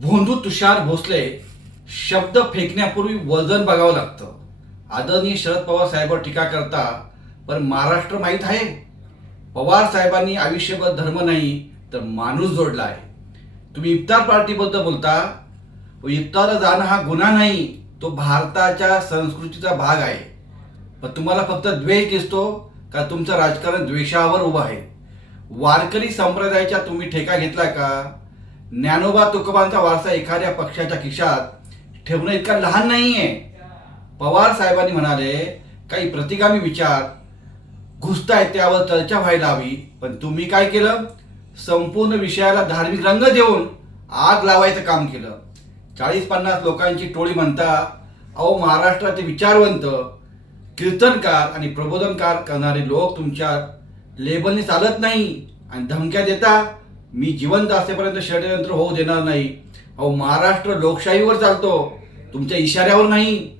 भोंदू तुषार भोसले शब्द फेकण्यापूर्वी वजन बघावं लागतं. आदरणीय शरद पवार साहेबांवर टीका करता, पण महाराष्ट्र माहीत आहे. पवार साहेबांनी आयुष्यभर धर्म नाही तर माणूस जोडला आहे. तुम्ही इफ्तार पार्टीबद्दल बोलता. इफ्तार जाणं हा गुन्हा नाही, तो भारताच्या संस्कृतीचा भाग आहे. पण तुम्हाला फक्त द्वेष दिसतो का तुमचं राजकारण द्वेषावर उभं आहे? वारकरी संप्रदायाचा तुम्ही ठेका घेतला का? ज्ञानोबा तुकोबांचा वारसा एखाद्या पक्षाच्या खिशात ठेवणं इतका लहान नाहीये. पवार साहेबांनी म्हणाले काही प्रतिगामी विचार घुसतायत त्यावर चर्चा व्हायला हवी, पण तुम्ही काय केलं? संपूर्ण विषयाला धार्मिक रंग देऊन आग लावायचं काम केलं. 40-50 लोकांची टोळी म्हणता. अहो, महाराष्ट्राचे विचारवंत, कीर्तनकार आणि प्रबोधनकार करणारे लोक तुमच्या लेबलने चालत नाही आणि धमक्या देता. मी जिवंत असेपर्यंत षडयंत्र होऊ देणार नाही. अहो, महाराष्ट्र लोकशाहीवर चालतो, तुमच्या इशाऱ्यावर नाही.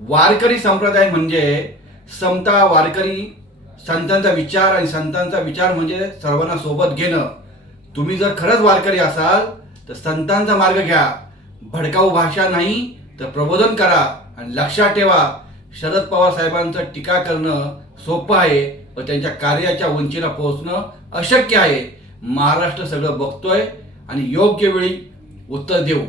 वारकरी संप्रदाय म्हणजे समता. वारकरी संतांचा विचार आणि संतांचा विचार म्हणजे सर्वांना सोबत घेणं. तुम्ही जर खरंच वारकरी असाल तर संतांचा मार्ग घ्या. भडकाऊ भाषा नाही तर प्रबोधन करा. आणि लक्षात ठेवा, शरद पवार साहेबांचं टीका करणं सोपं आहे, पण त्यांच्या कार्याच्या उंचीला पोहोचणं अशक्य आहे. महाराष्ट्र सगळं बघतोय आणि योग्य वेळी उत्तर देऊ.